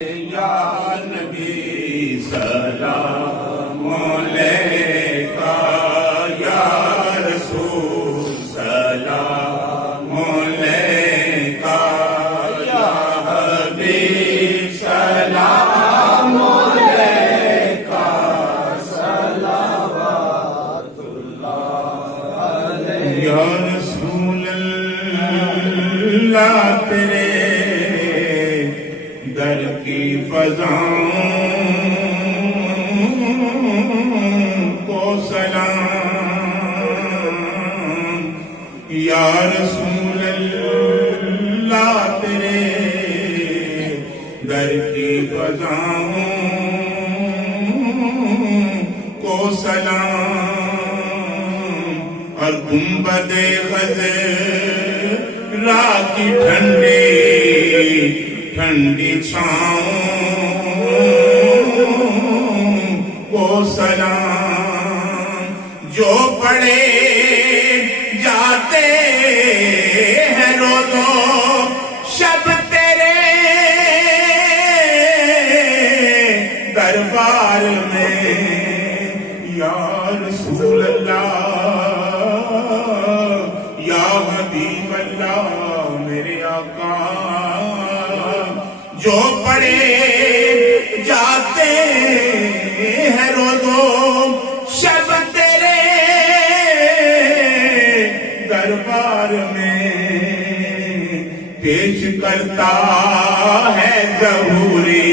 یا نبی سلام علیکہ یا رسول سلام علیکہ یا حبیب سلام علیکہ صلوات اللہ علیہ یا رسول اللہ تیرے در کی فضاؤں کو سلام یا رسول اللہ تیرے در کی فضاؤں کو سلام اور گنبد خضرا کی ٹھنڈی چھاؤں کو سلام جو پڑے جاتے ہیں روزو شب تیرے دربار میں یا رسول اللہ یا حبیب اللہ میرے آقا جو پڑے جاتے ہیں روزو شب تیرے دربار میں پیش کرتا ہے ظہوری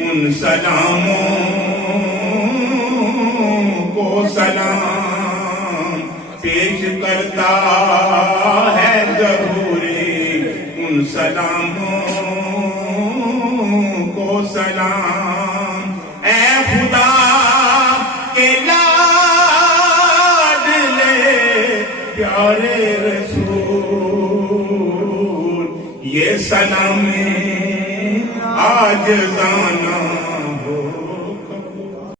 ان سلاموں کو سلام پیش کرتا ہے ظہوری ان سلاموں کو سلام اے خدا کے لاڈلے پیارے رسول یہ سلام عاجزانہ